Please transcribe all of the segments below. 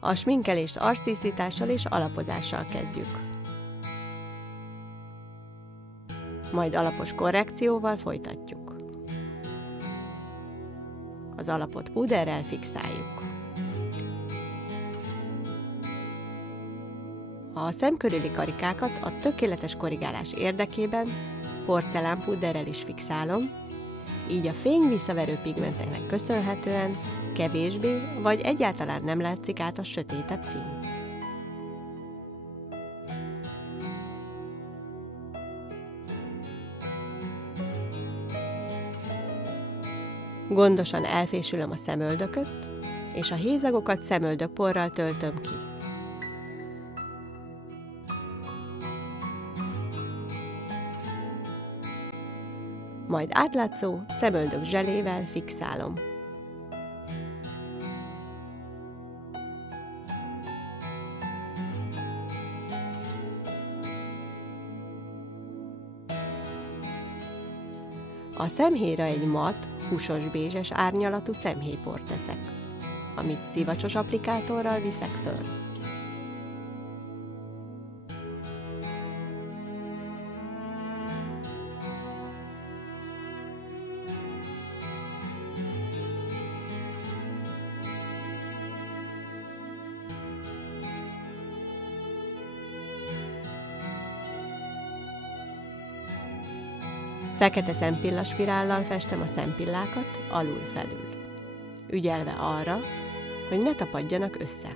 A sminkelést arctisztítással és alapozással kezdjük. Majd alapos korrekcióval folytatjuk. Az alapot púderrel fixáljuk. A szem körüli karikákat a tökéletes korrigálás érdekében porcelánpúderrel is fixálom, így a fény visszaverő pigmenteknek köszönhetően kevésbé vagy egyáltalán nem látszik át a sötétebb szín. Gondosan elfésülöm a szemöldököt, és a hézagokat szemöldökporral töltöm ki. Majd átlátszó szemöldök zselével fixálom. A szemhéjra egy mat, húsos bézses árnyalatú szemhéjport teszek, amit szivacsos applikátorral viszek föl. Fekete szempillaspirállal festem a szempillákat alul-felül, ügyelve arra, hogy ne tapadjanak össze.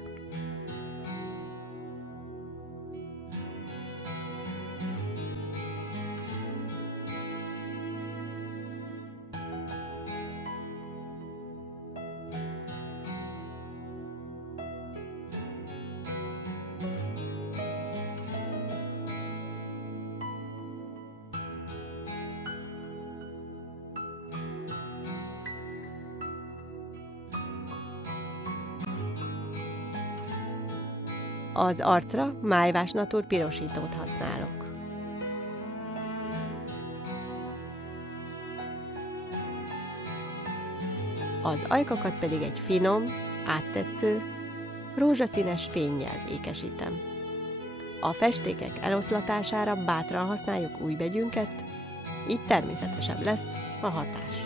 Az arcra Májvás Natur pirosítót használok. Az ajkakat pedig egy finom, áttetsző, rózsaszínes fénnyel ékesítem. A festékek eloszlatására bátran használjuk újbegyünket, így természetesebb lesz a hatás.